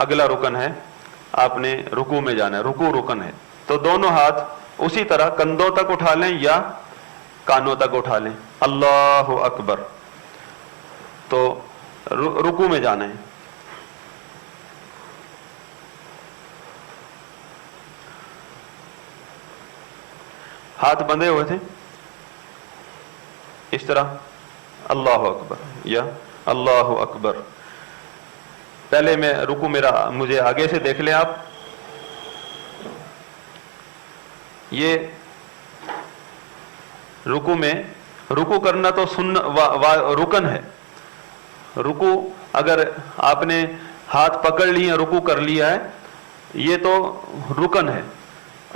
अगला रुकन है, आपने रुकू में जाना है, रुकू रुकन है, तो दोनों हाथ उसी तरह कंधों तक उठा लें या कानों तक उठा लें, अल्लाहु अकबर, तो रुकू में जाना है। हाथ बंधे हुए थे इस तरह, अल्लाहु अकबर या अल्लाहु अकबर। पहले मैं रुकू मुझे आगे से देख लें आप। ये रुकू में, रुकू करना तो रुकन है। रुकू अगर आपने हाथ पकड़ लिए, रुकू कर लिया है, ये तो रुकन है।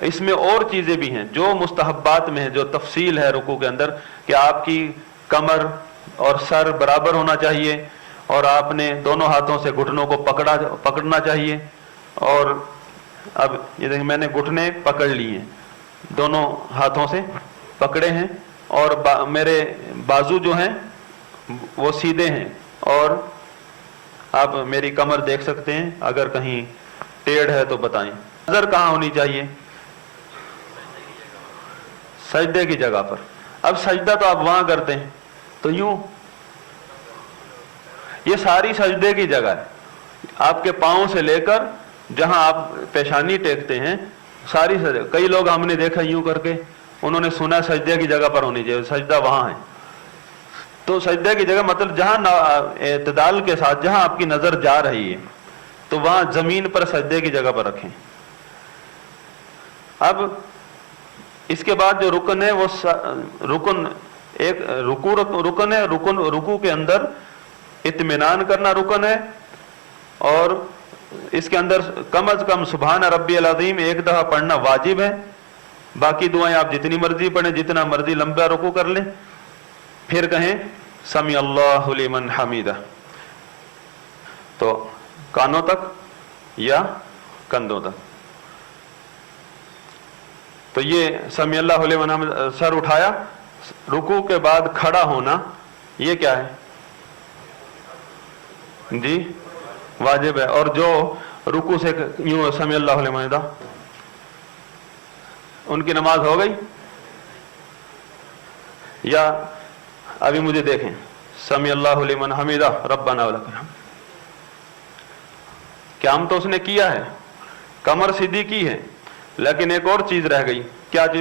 इसमें और चीजें भी हैं जो मुस्तहब्बात में है, जो तफसील है रुकू के अंदर, कि आपकी कमर और सर बराबर होना चाहिए और आपने दोनों हाथों से घुटनों को पकड़ना चाहिए। और अब ये देखिए मैंने घुटने पकड़ लिए, दोनों हाथों से पकड़े हैं, और मेरे बाजू जो हैं वो सीधे हैं, और आप मेरी कमर देख सकते हैं, अगर कहीं टेढ़ है तो बताएं। नजर कहाँ होनी चाहिए? सजदे की जगह पर। अब सजदा तो आप वहां करते हैं, तो यूं, ये सारी सजदे की जगह है, आपके पांव से लेकर जहां आप पेशानी टेकते हैं, सारी सजदे। कई लोग हमने देखा यूं करके, उन्होंने सुना सजदे की जगह पर होनी चाहिए, सजदा वहां है। तो सजदे की जगह मतलब जहां इत्तेदाल के साथ जहां आपकी नजर जा रही है, तो वहां जमीन पर सजदे की जगह पर रखें। अब इसके बाद जो रुकन है वो रुकन एक रुकन है। रुकू के अंदर इत्मीनान करना रुकन है, और इसके अंदर कम अज कम सुभान रब्बियल अज़ीम एक दफा पढ़ना वाजिब है। बाकी दुआएं आप जितनी मर्जी पढ़ें, जितना मर्जी लंबा रुकू कर लें, फिर कहें समी अल्लाहु लिमन हमीदा, तो कानों तक या कंधों तक। तो ये समी अल्लाहु लिमन हमीदा, सर उठाया, रुकू के बाद खड़ा होना, ये क्या है जी? वाजिब है। और जो रुकू से यूं समी अल्लाहु लिमन हमीदा, उनकी नमाज हो गई? या अभी मुझे देखें, समी अल्लाहु लिमन हमीदा रब्बना वलकल हम्द, काम तो उसने किया है, कमर सीधी की है, लेकिन एक और चीज रह गई। क्या चीज?